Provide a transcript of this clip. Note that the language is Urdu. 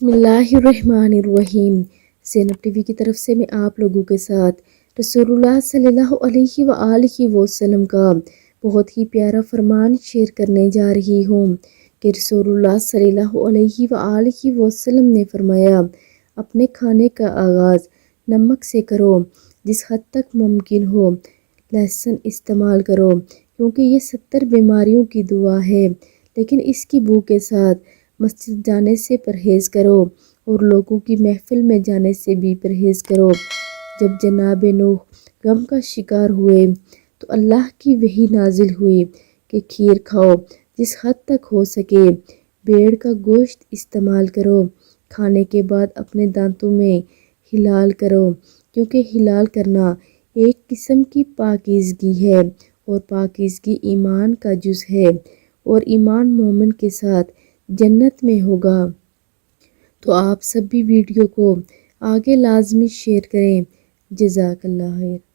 بسم اللہ الرحمن الرحیم۔ زینب ٹی وی کی طرف سے میں آپ لوگوں کے ساتھ رسول اللہ صلی اللہ علیہ وآلہ وسلم کا بہت ہی پیارا فرمان شیئر کرنے جا رہی ہوں کہ رسول اللہ صلی اللہ علیہ وآلہ وسلم نے فرمایا، اپنے کھانے کا آغاز نمک سے کرو، جس حد تک ممکن ہو لہسن استعمال کرو، کیونکہ یہ 70 بیماریوں کی دوا ہے، لیکن اس کی بو کے ساتھ مسجد جانے سے پرہیز کرو اور لوگوں کی محفل میں جانے سے بھی پرہیز کرو۔ جب جناب نوح غم کا شکار ہوئے تو اللہ کی وحی نازل ہوئی کہ کھیر کھاؤ، جس حد تک ہو سکے بھیڑ کا گوشت استعمال کرو، کھانے کے بعد اپنے دانتوں میں ہلال کرو، کیونکہ ہلال کرنا ایک قسم کی پاکیزگی ہے اور پاکیزگی ایمان کا جز ہے، اور ایمان مومن کے ساتھ جنت میں ہوگا۔ تو آپ سب بھی ویڈیو کو آگے لازمی شیئر کریں۔ جزاک اللہ خیر۔